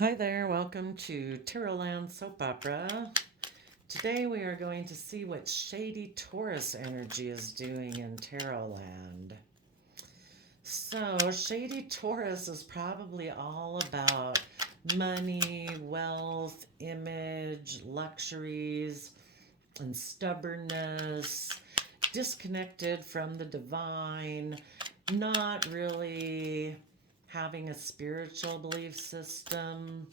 Hi there, welcome to Tarotland Soap Opera. Today we are going to see what shady Taurus energy is doing in Tarotland. So, shady Taurus is probably all about money, wealth, image, luxuries, and stubbornness, disconnected from the divine, not really having a spiritual belief system,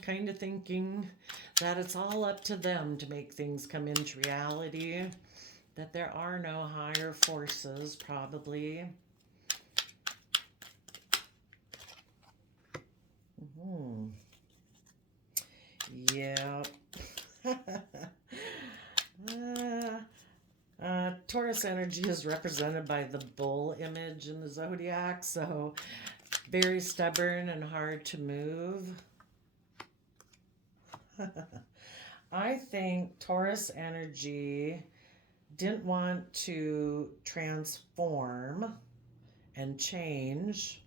kind of thinking that it's all up to them to make things come into reality, that there are no higher forces, probably. Hmm. Yeah. Taurus energy is represented by the bull image in the zodiac, so very stubborn and hard to move. I think Taurus energy didn't want to transform and change,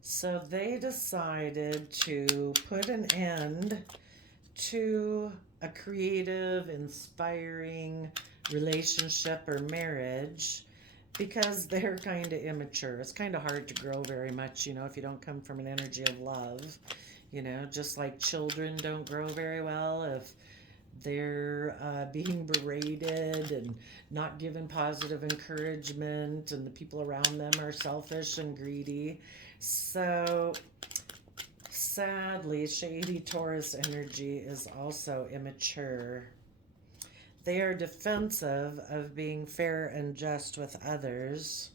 so they decided to put an end to a creative, inspiring relationship or marriage because they're kind of immature. It's kind of hard to grow very much, if you don't come from an energy of love. Just like children don't grow very well if they're being berated and not given positive encouragement, and the people around them are selfish and greedy. So, sadly, shady Taurus energy is also immature. They are defensive of being fair and just with others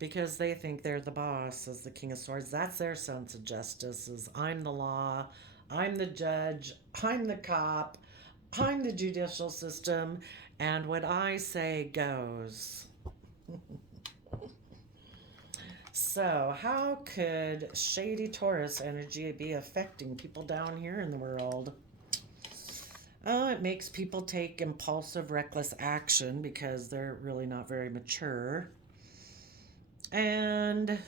because they think they're the boss as the King of Swords. That's their sense of justice is I'm the law, I'm the judge, I'm the cop, I'm the judicial system, and what I say goes. So, how could shady Taurus energy be affecting people down here in the world? Oh, it makes people take impulsive, reckless action because they're really not very mature. And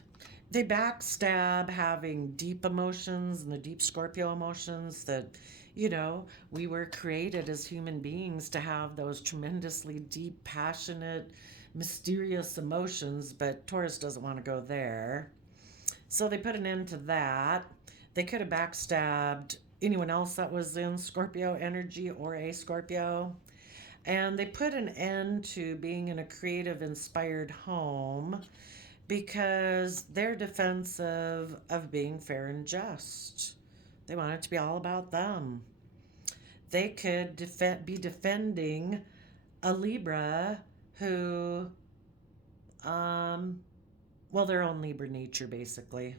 they backstab having deep emotions and the deep Scorpio emotions that, we were created as human beings to have those tremendously deep, passionate, mysterious emotions, but Taurus doesn't want to go there. So they put an end to that. They could have backstabbed anyone else that was in Scorpio energy or a Scorpio. And they put an end to being in a creative, inspired home because they're defensive of being fair and just. They want it to be all about them. They could be defending a Libra who, um, well, their own Libra nature, basically.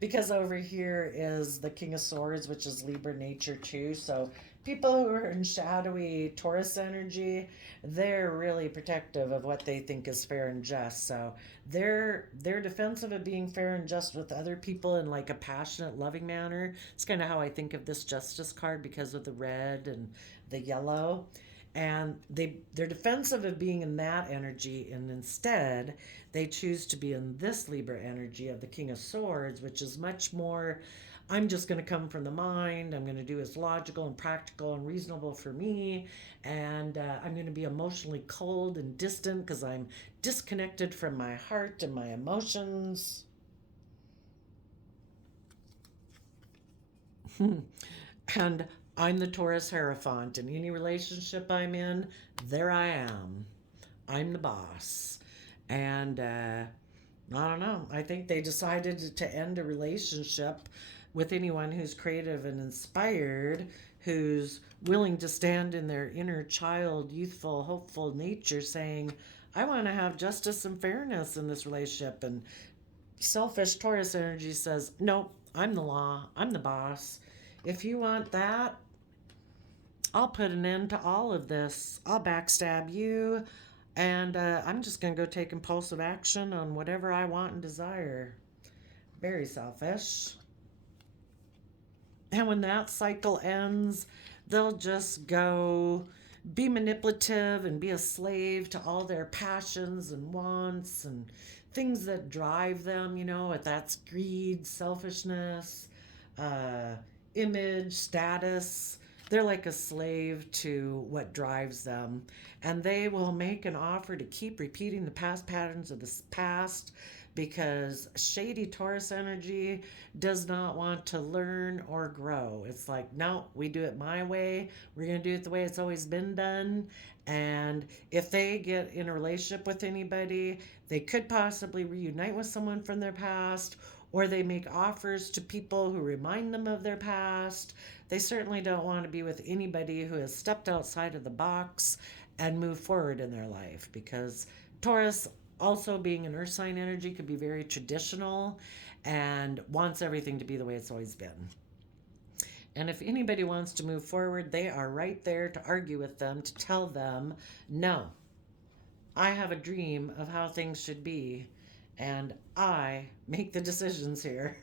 Because over here is the King of Swords, which is Libra nature too. So people who are in shadowy Taurus energy, they're really protective of what they think is fair and just. So they're defensive of being fair and just with other people in like a passionate, loving manner. It's kind of how I think of this Justice card because of the red and the yellow. And they're defensive of being in that energy, and instead they choose to be in this Libra energy of the King of Swords, which is much more I'm just going to come from the mind. I'm going to do as logical and practical and reasonable for me. And I'm going to be emotionally cold and distant because I'm disconnected from my heart and my emotions. And I'm the Taurus Hierophant. In any relationship I'm in, there I am. I'm the boss. And I don't know. I think they decided to end a relationship with anyone who's creative and inspired, who's willing to stand in their inner child, youthful, hopeful nature, saying, I want to have justice and fairness in this relationship. And selfish Taurus energy says, nope, I'm the law, I'm the boss. If you want that, I'll put an end to all of this. I'll backstab you, and I'm just going to go take impulsive action on whatever I want and desire. Very selfish. And when that cycle ends, they'll just go be manipulative and be a slave to all their passions and wants and things that drive them, if that's greed, selfishness, uh, image, status. They're like a slave to what drives them. And they will make an offer to keep repeating the past patterns of the past because shady Taurus energy does not want to learn or grow. It's like, no, we do it my way. We're going to do it the way it's always been done. And if they get in a relationship with anybody, they could possibly reunite with someone from their past, or they make offers to people who remind them of their past. They certainly don't want to be with anybody who has stepped outside of the box and move forward in their life, because Taurus, also being an earth sign energy, could be very traditional and wants everything to be the way it's always been. And if anybody wants to move forward, they are right there to argue with them, to tell them, no, I have a dream of how things should be, and I make the decisions here.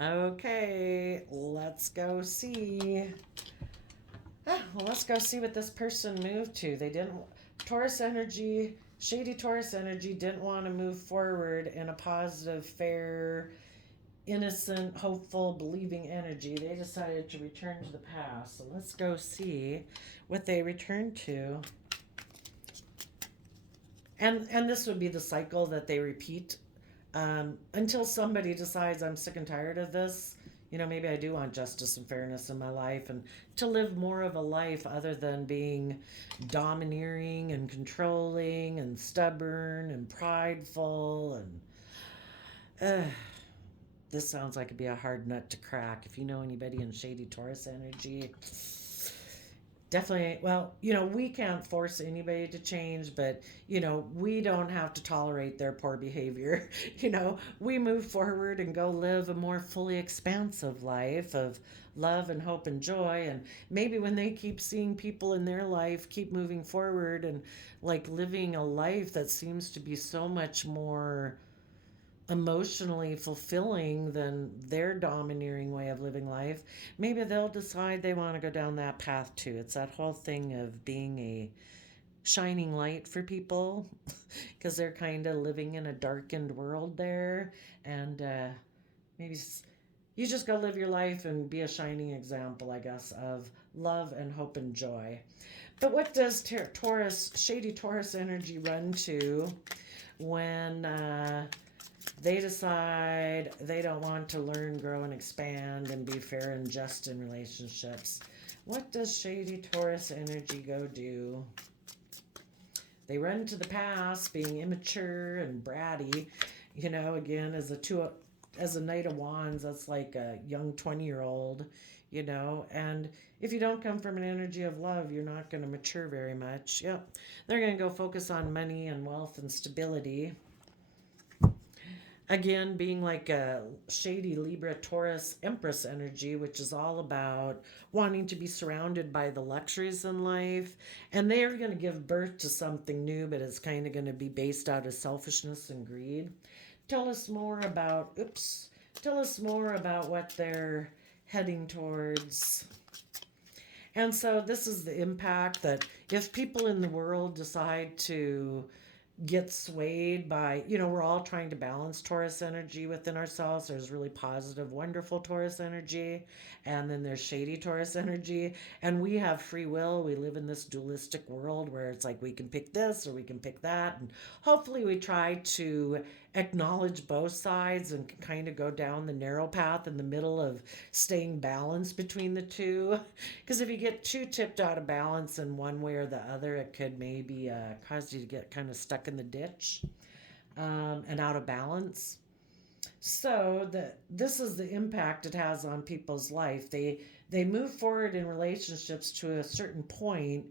Okay, let's go see. Well, let's go see what this person moved to. They didn't. Taurus energy, shady Taurus energy, didn't want to move forward in a positive, fair, innocent, hopeful, believing energy. They decided to return to the past. So let's go see what they returned to. And this would be the cycle that they repeat until somebody decides, I'm sick and tired of this. Maybe I do want justice and fairness in my life, and to live more of a life other than being domineering and controlling and stubborn and prideful. And this sounds like it'd be a hard nut to crack. If you know anybody in shady Taurus energy, definitely. Well, we can't force anybody to change, but we don't have to tolerate their poor behavior. We move forward and go live a more fully expansive life of love and hope and joy. And maybe when they keep seeing people in their life keep moving forward and like living a life that seems to be so much more emotionally fulfilling than their domineering way of living life, maybe they'll decide they want to go down that path too. It's that whole thing of being a shining light for people because they're kind of living in a darkened world there. And maybe you just go live your life and be a shining example, I guess, of love and hope and joy. But what does Taurus, shady Taurus energy run to when they decide they don't want to learn, grow, and expand and be fair and just in relationships? What does shady Taurus energy go do? They run to the past, being immature and bratty. Again, as a Knight of Wands, that's like a young 20-year-old. And if you don't come from an energy of love, you're not going to mature very much. Yep, they're going to go focus on money and wealth and stability. Again, being like a shady Libra Taurus Empress energy, which is all about wanting to be surrounded by the luxuries in life. And they are going to give birth to something new, but it's kind of going to be based out of selfishness and greed. Tell us more about what they're heading towards. And so this is the impact that if people in the world decide to get swayed by, we're all trying to balance Taurus energy within ourselves. There's really positive, wonderful Taurus energy, and then there's shady Taurus energy. And we have free will. We live in this dualistic world where it's like we can pick this or we can pick that. And hopefully we try to acknowledge both sides and kind of go down the narrow path in the middle of staying balanced between the two. Because if you get too tipped out of balance in one way or the other, it could maybe cause you to get kind of stuck in the ditch and out of balance. So this is the impact it has on people's life. They move forward in relationships to a certain point,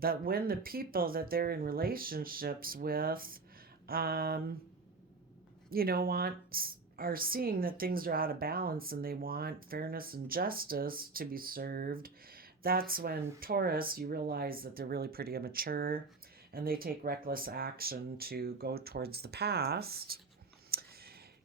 but when the people that they're in relationships with are seeing that things are out of balance and they want fairness and justice to be served, that's when Taurus, you realize that they're really pretty immature and they take reckless action to go towards the past.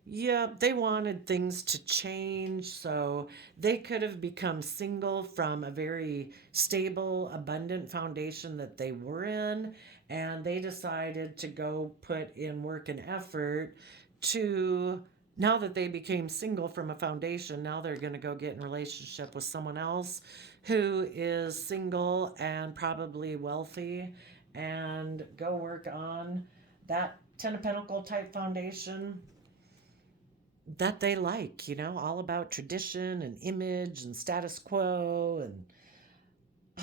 Yeah, they wanted things to change, so they could have become single from a very stable, abundant foundation that they were in, and they decided to go put in work and effort to, now that they became single from a foundation, now they're going to go get in a relationship with someone else who is single and probably wealthy, and go work on that Ten of Pentacle type foundation that they like, all about tradition and image and status quo, and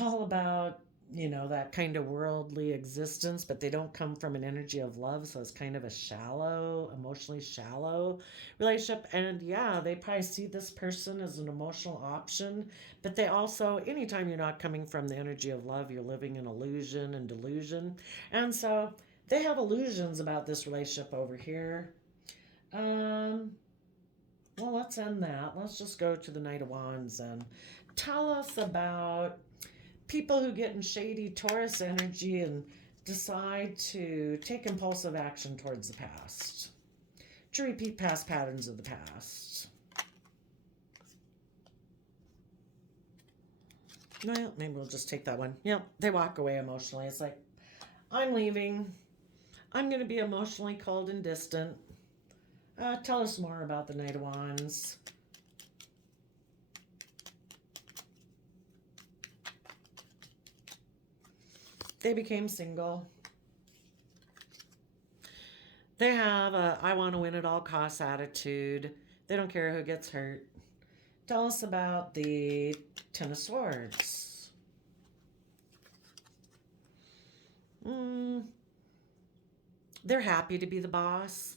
all about, that kind of worldly existence, but they don't come from an energy of love. So it's kind of a shallow, emotionally shallow relationship. And yeah, they probably see this person as an emotional option, but they also, anytime you're not coming from the energy of love, you're living in illusion and delusion. And so they have illusions about this relationship over here. Well, let's end that. Let's just go to the Knight of Wands and tell us about people who get in shady Taurus energy and decide to take impulsive action towards the past, to repeat past patterns of the past. Well, maybe we'll just take that one. Yep, they walk away emotionally. It's like, I'm leaving. I'm going to be emotionally cold and distant. Tell us more about the Knight of Wands. They became single. They have a I want to win at all costs attitude. They don't care who gets hurt. Tell us about the Ten of Swords. They're happy to be the boss.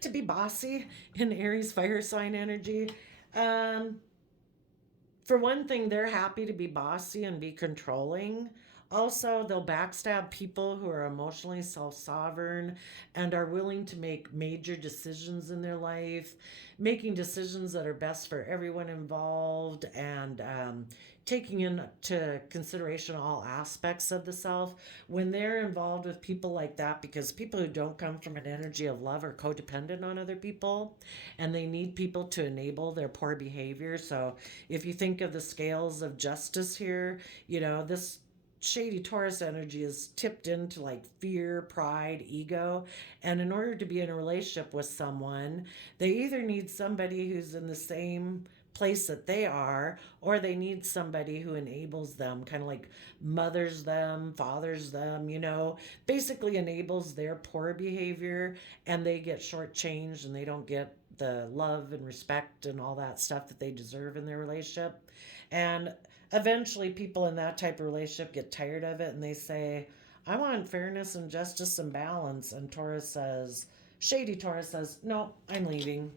To be bossy in Aries fire sign energy. For one thing, they're happy to be bossy and be controlling. Also, they'll backstab people who are emotionally self sovereign and are willing to make major decisions in their life, making decisions that are best for everyone involved, and taking into consideration all aspects of the self. When they're involved with people like that, because people who don't come from an energy of love are codependent on other people, and they need people to enable their poor behavior. So if you think of the scales of justice here, this shady Taurus energy is tipped into like fear, pride, ego. And in order to be in a relationship with someone, they either need somebody who's in the same place that they are, or they need somebody who enables them, kind of like mothers them, fathers them, basically enables their poor behavior, and they get shortchanged and they don't get the love and respect and all that stuff that they deserve in their relationship. And eventually people in that type of relationship get tired of it and they say, I want fairness and justice and balance. And shady Taurus says, no, I'm leaving.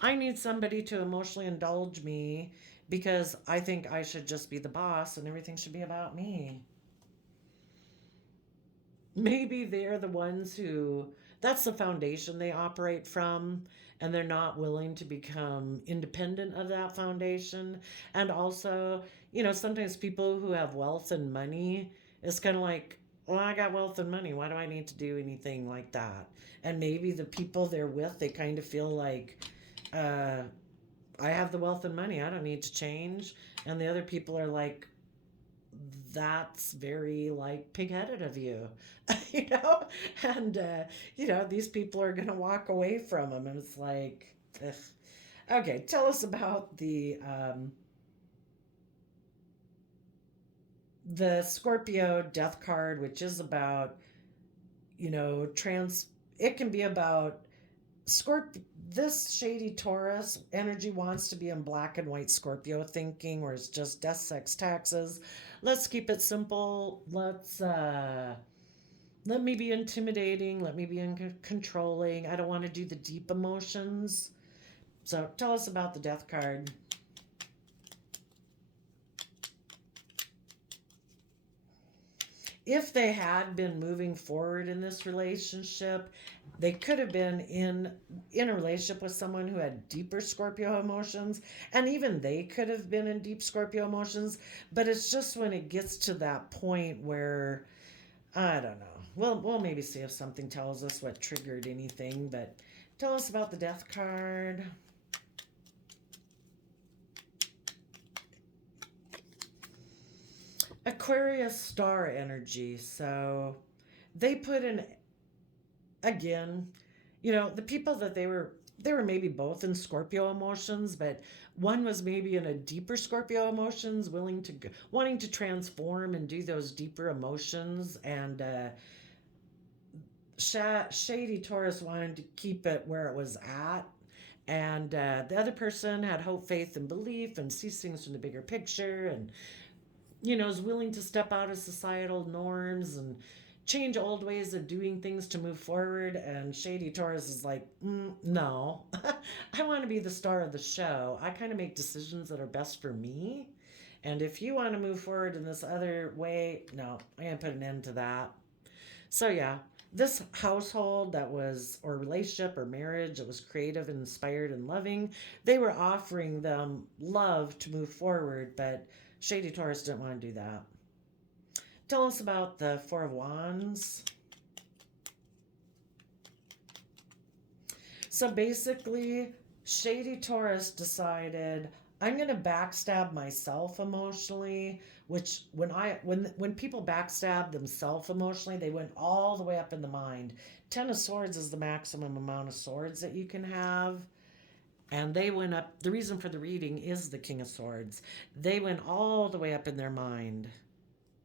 I need somebody to emotionally indulge me because I think I should just be the boss and everything should be about me. Maybe they're the ones who, that's the foundation they operate from, and they're not willing to become independent of that foundation. And also, sometimes people who have wealth and money, it's kind of like, well, I got wealth and money. Why do I need to do anything like that? And maybe the people they're with, they kind of feel like, I have the wealth and money. I don't need to change. And the other people are like, that's very like pig-headed of you. you know and these people are going to walk away from them, and it's like, ugh. Okay, tell us about the Scorpio death card, which is about, it can be about this shady Taurus energy wants to be in black and white Scorpio thinking, where it's just death, sex, taxes. Let's keep it simple. Let me be intimidating. Let me be controlling. I don't want to do the deep emotions. So tell us about the death card. If they had been moving forward in this relationship, they could have been in a relationship with someone who had deeper Scorpio emotions, and even they could have been in deep Scorpio emotions. But it's just when it gets to that point where, I don't know. We'll maybe see if something tells us what triggered anything. But tell us about the death card. Aquarius star energy. So they put in, again, the people that they were maybe both in Scorpio emotions, but one was maybe in a deeper Scorpio emotions, wanting to transform and do those deeper emotions, and shady Taurus wanted to keep it where it was at. And the other person had hope, faith, and belief, and sees things from the bigger picture, and is willing to step out of societal norms and change old ways of doing things to move forward. And Shady Taurus is like, no, I want to be the star of the show. I kind of make decisions that are best for me. And if you want to move forward in this other way, no, I'm going to put an end to that. So, yeah, this household that was, or relationship or marriage that was creative and inspired and loving, they were offering them love to move forward, but Shady Taurus didn't want to do that. Tell us about the Four of Wands. So basically, Shady Taurus decided, I'm going to backstab myself emotionally, which when people backstab themselves emotionally, they went all the way up in the mind. 10 of Swords is the maximum amount of swords that you can have. And they went up, the reason for the reading is the King of Swords. They went all the way up in their mind,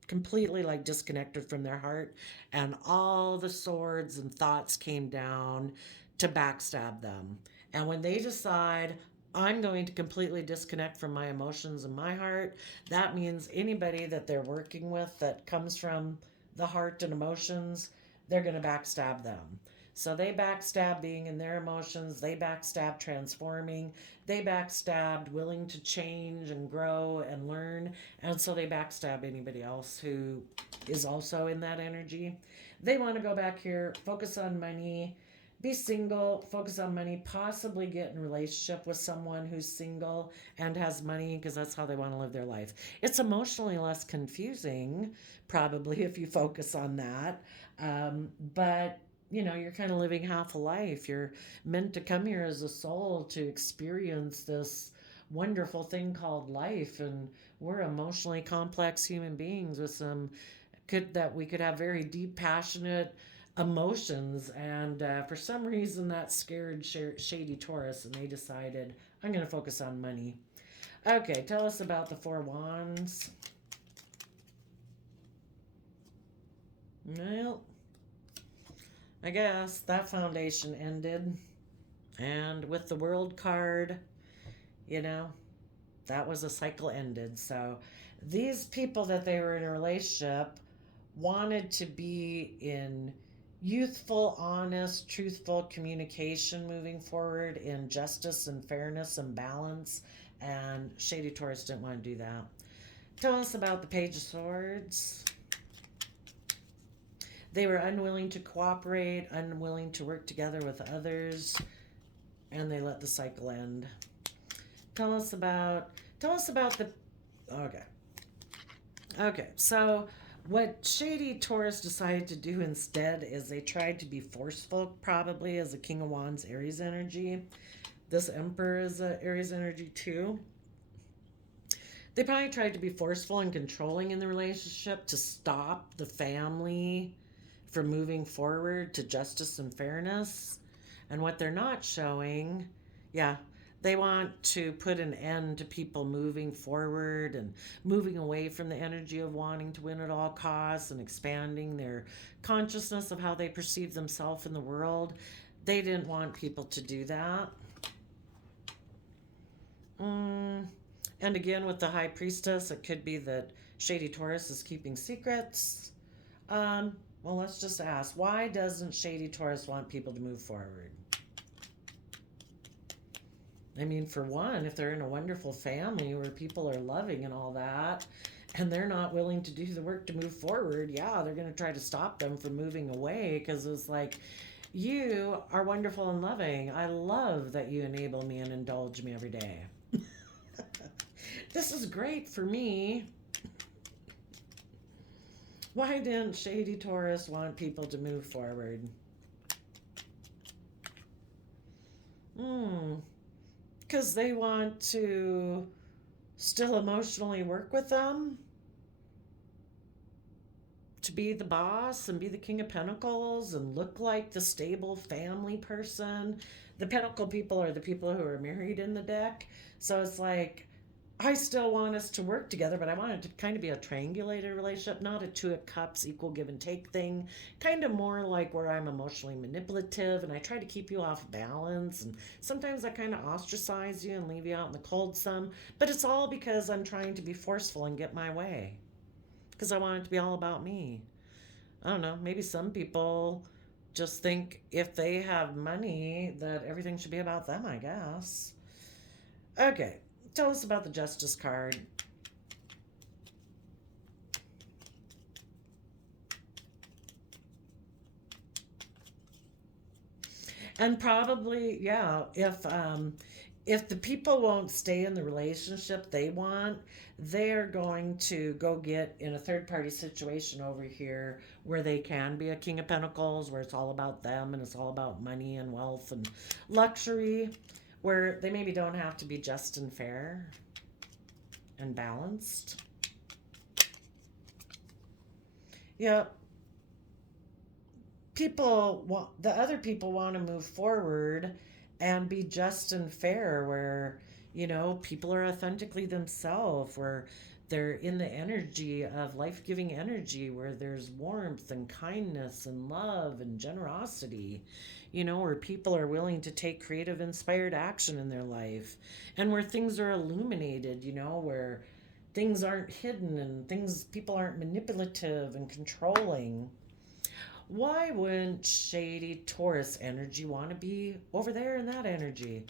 completely like disconnected from their heart, and all the swords and thoughts came down to backstab them. And when they decide, I'm going to completely disconnect from my emotions and my heart, that means anybody that they're working with that comes from the heart and emotions, they're going to backstab them. So they backstab being in their emotions, they backstab transforming, they backstabbed willing to change and grow and learn, and so they backstab anybody else who is also in that energy. They want to go back here, focus on money, be single, focus on money, possibly get in a relationship with someone who's single and has money because that's how they want to live their life. It's emotionally less confusing, probably, if you focus on that. But you're kind of living half a life. You're meant to come here as a soul to experience this wonderful thing called life, and we're emotionally complex human beings with that we could have very deep, passionate emotions. And for some reason, that scared Shady Taurus, and they decided, I'm going to focus on money. Okay, tell us about the Four Wands. Well, I guess that foundation ended. And with the World card, that was a cycle ended. So these people that they were in a relationship wanted to be in youthful, honest, truthful communication moving forward in justice and fairness and balance. And Shady Taurus didn't want to do that. Tell us about the Page of Swords. They were unwilling to cooperate, unwilling to work together with others, and they let the cycle end. Tell us about the Okay, so what Shady Taurus decided to do instead is they tried to be forceful, probably as a King of Wands Aries energy. This Emperor is a Aries energy too. They probably tried to be forceful and controlling in the relationship to stop the family from moving forward to justice and fairness. And what they're not showing, they want to put an end to people moving forward and moving away from the energy of wanting to win at all costs and expanding their consciousness of how they perceive themselves in the world. They didn't want people to do that. And again, with the High Priestess, it could be that Shady Taurus is keeping secrets. Well, let's just ask, why doesn't Shady Taurus want people to move forward? I mean, for one, if they're in a wonderful family where people are loving and all that, and they're not willing to do the work to move forward, they're going to try to stop them from moving away, because it's like, you are wonderful and loving. I love that you enable me and indulge me every day. This is great for me. Why didn't Shady Taurus want people to move forward? Because they want to still emotionally work with them. to be the boss and be the King of Pentacles and look like the stable family person. The Pentacle people are the people who are married in the deck. So it's like, I still want us to work together, but I want it to kind of be a triangulated relationship, not a two of cups, equal give and take thing. Kind of more like where I'm emotionally manipulative and I try to keep you off balance. And sometimes I kind of ostracize you and leave you out in the cold some. But it's all because I'm trying to be forceful and get my way. Because I want it to be all about me. I don't know, maybe some people just think if they have money that everything should be about them, I guess. Okay, tell us about the Justice card. And probably, yeah, if the people won't stay in the relationship they want, they're going to go get in a third party situation over here where they can be a King of Pentacles, where it's all about them and it's all about money and wealth and luxury, where they maybe don't have to be just and fair and balanced. Yeah, the other people want to move forward and be just and fair, where people are authentically themselves, where they're in the energy of life-giving energy, where there's warmth and kindness and love and generosity, where people are willing to take creative inspired action in their life, and where things are illuminated, where things aren't hidden and people aren't manipulative and controlling. Why wouldn't shady Taurus energy want to be over there in that energy?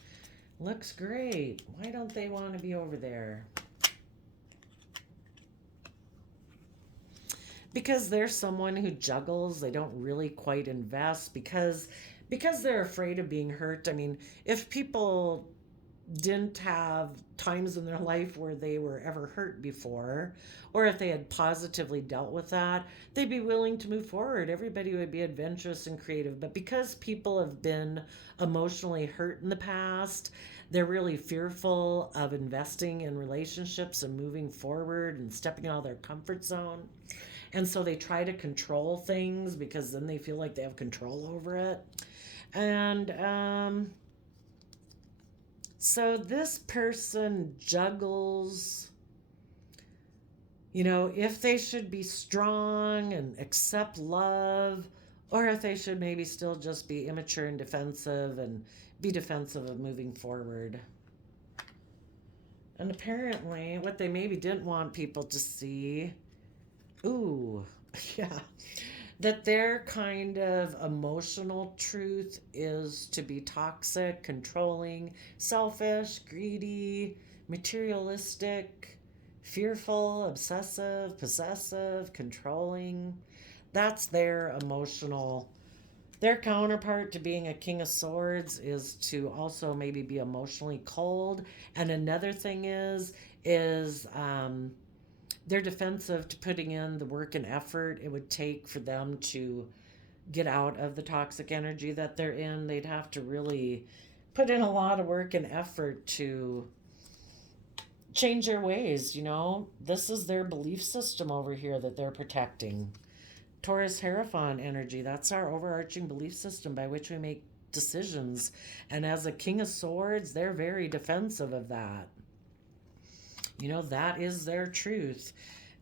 Looks great. Why don't they want to be over there? Because they're someone who juggles. They don't really quite invest because they're afraid of being hurt. I mean, if people didn't have times in their life where they were ever hurt before, or if they had positively dealt with that, they'd be willing to move forward. Everybody would be adventurous and creative. But because people have been emotionally hurt in the past, they're really fearful of investing in relationships and moving forward and stepping out of their comfort zone. And so they try to control things because then they feel like they have control over it. And so this person juggles, if they should be strong and accept love, or if they should maybe still just be immature and defensive and be defensive of moving forward. And apparently, what they maybe didn't want people to see, ooh, yeah, that their kind of emotional truth is to be toxic, controlling, selfish, greedy, materialistic, fearful, obsessive, possessive, controlling. That's their emotional. Their counterpart to being a King of Swords is to also maybe be emotionally cold. And another thing is they're defensive to putting in the work and effort it would take for them to get out of the toxic energy that they're in. They'd have to really put in a lot of work and effort to change their ways. This is their belief system over here that they're protecting. Taurus Hierophant energy, that's our overarching belief system by which we make decisions. And as a King of Swords, they're very defensive of that. That is their truth.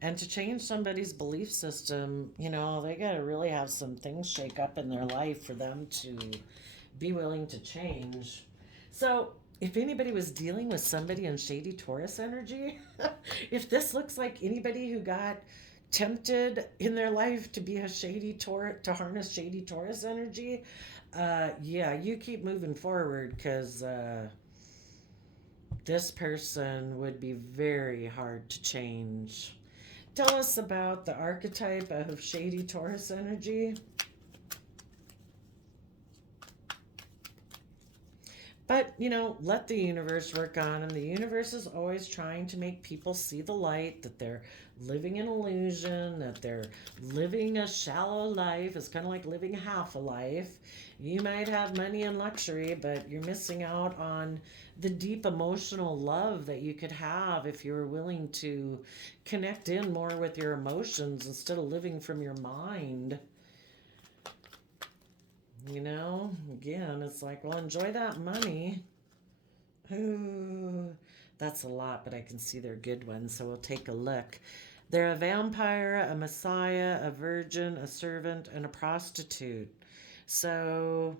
And to change somebody's belief system, they got to really have some things shake up in their life for them to be willing to change. So, if anybody was dealing with somebody in shady Taurus energy, if this looks like anybody who got tempted in their life to be a shady Taurus, to harness shady Taurus energy, yeah, you keep moving forward, because this person would be very hard to change. Tell us about the archetype of shady Taurus energy. But, let the universe work on them. The universe is always trying to make people see the light, that they're living an illusion, that they're living a shallow life. It's kind of like living half a life. You might have money and luxury, but you're missing out on the deep emotional love that you could have if you were willing to connect in more with your emotions instead of living from your mind. Again, it's like, well, enjoy that money. Ooh, that's a lot, but I can see they're good ones, so we'll take a look. They're a vampire, a messiah, a virgin, a servant, and a prostitute. So,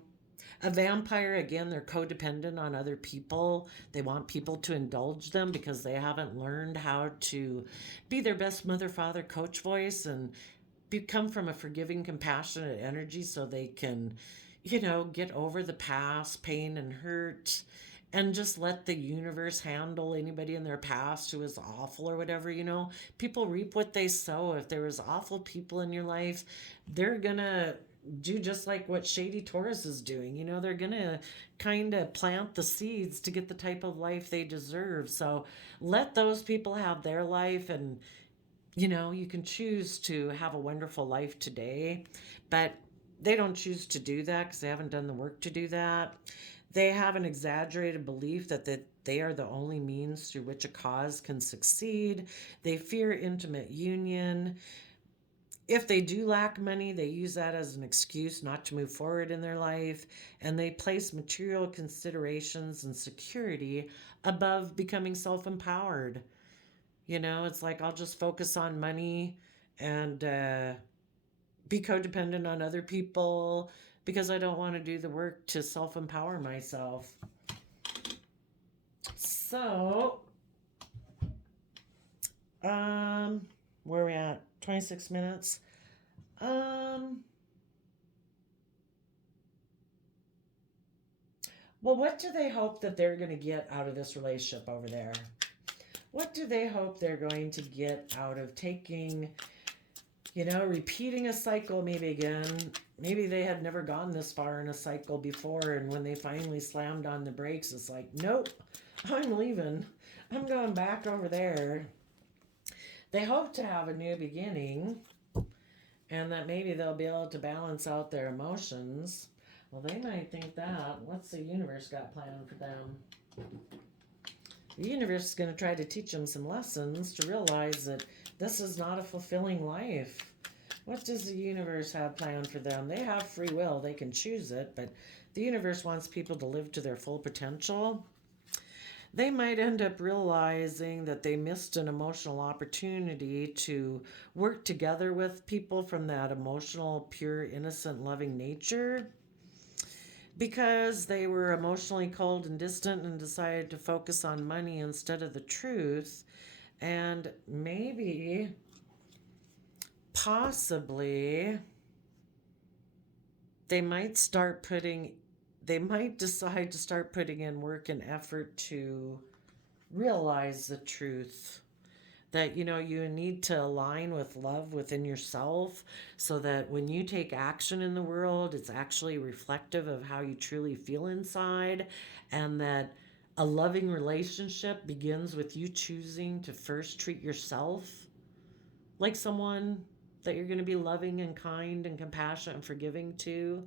a vampire, again, they're codependent on other people. They want people to indulge them because they haven't learned how to be their best mother, father, coach voice and come from a forgiving, compassionate energy so they can, get over the past, pain, and hurt, and just let the universe handle anybody in their past who is awful or whatever. People reap what they sow. If there was awful people in your life, they're gonna do just like what shady Taurus is doing. They're gonna kind of plant the seeds to get the type of life they deserve. So let those people have their life, and you can choose to have a wonderful life today, but they don't choose to do that because they haven't done the work to do that. They have an exaggerated belief that they are the only means through which a cause can succeed. They fear intimate union. If they do lack money, they use that as an excuse not to move forward in their life, and they place material considerations and security above becoming self empowered. It's like, I'll just focus on money and be codependent on other people because I don't want to do the work to self empower myself. So, where are we at? 26 minutes. Well, what do they hope that they're going to get out of this relationship over there? What do they hope they're going to get out of taking, repeating a cycle maybe again? Maybe they had never gone this far in a cycle before, and when they finally slammed on the brakes, it's like, nope, I'm leaving. I'm going back over there. They hope to have a new beginning, and that maybe they'll be able to balance out their emotions. Well, they might think that. What's the universe got planned for them? The universe is going to try to teach them some lessons to realize that this is not a fulfilling life. What does the universe have planned for them? They have free will. They can choose it, but the universe wants people to live to their full potential. They might end up realizing that they missed an emotional opportunity to work together with people from that emotional, pure, innocent, loving nature, because they were emotionally cold and distant and decided to focus on money instead of the truth. And maybe, possibly, they might decide to start putting in work and effort to realize the truth. That you need to align with love within yourself so that when you take action in the world, it's actually reflective of how you truly feel inside, and that a loving relationship begins with you choosing to first treat yourself like someone that you're going to be loving and kind and compassionate and forgiving to.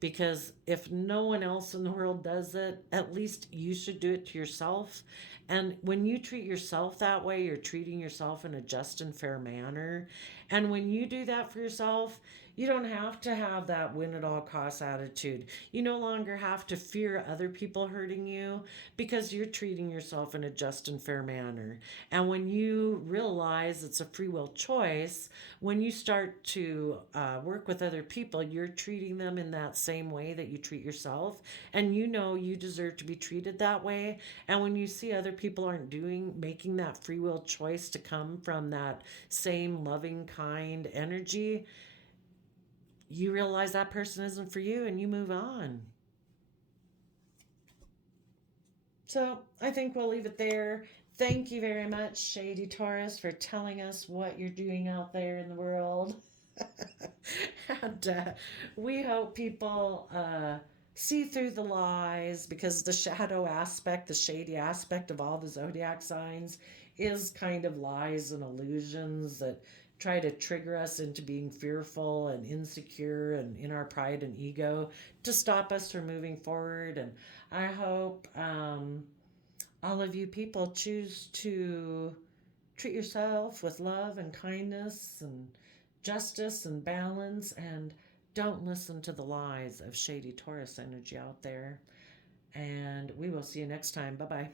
Because if no one else in the world does it, at least you should do it to yourself. And when you treat yourself that way, you're treating yourself in a just and fair manner. And when you do that for yourself, you don't have to have that win at all costs attitude. You no longer have to fear other people hurting you because you're treating yourself in a just and fair manner. And when you realize it's a free will choice, when you start to work with other people, you're treating them in that same way that you treat yourself. And you deserve to be treated that way. And when you see other people aren't making that free will choice to come from that same loving, kind energy, you realize that person isn't for you and you move on. So I think we'll leave it there. Thank you very much, Shady Taurus, for telling us what you're doing out there in the world. And we hope people see through the lies, because the shadow aspect, the shady aspect of all the zodiac signs is kind of lies and illusions that try to trigger us into being fearful and insecure and in our pride and ego to stop us from moving forward. And I hope all of you people choose to treat yourself with love and kindness and justice and balance, and don't listen to the lies of shady Taurus energy out there. And we will see you next time. Bye bye.